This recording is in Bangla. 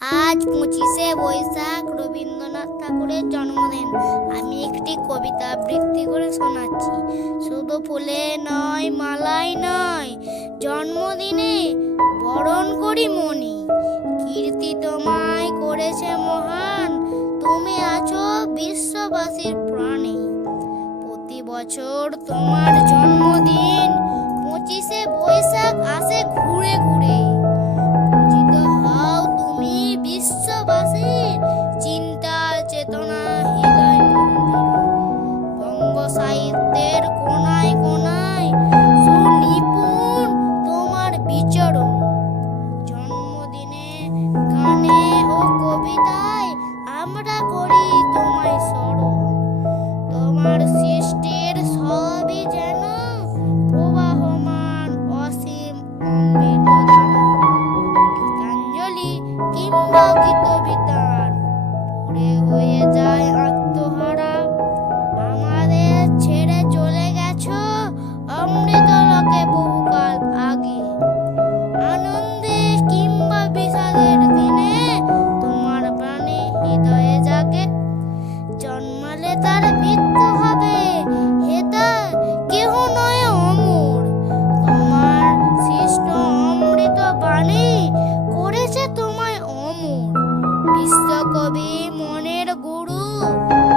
আজ পঁচিশে বৈশাখ রবীন্দ্রনাথ ঠাকুরের জন্মদিন। আমি একটি কবিতা আবৃত্তি করে শোনাচ্ছি। শুধু ফুলে নয় মালাই নয়, জন্মদিনে বরণ করি মনি কীর্তি তোমায় করেছে মহান, তুমি আছো বিশ্ববাসীর প্রাণে। প্রতি বছর তোমার জন্মদিন চিন্তার চেতনা সাহিত্যের কোনায় কোনায় তোমার বিচরণ। জন্মদিনে ও কবিতায় আমরা করি তোমায় তোমার সৃষ্টির সবই যেন প্রবাহমান, অসীম কিংবা হয়ে যায় আত্মহারা। আমাদের ছেড়ে চলে গেছ অমৃত লোকে বহুকাল আগে। আনন্দে কিংবা বিষাদের দিনে তোমার প্রাণে হৃদয়ে জাগে। জন্মালে তার মৃত্যু হবে, হেতা কেহ নয় অমর। তোমার সৃষ্ট অমৃত বাণী করেছে তোমায় অমর। বিশ্বকবি Oh.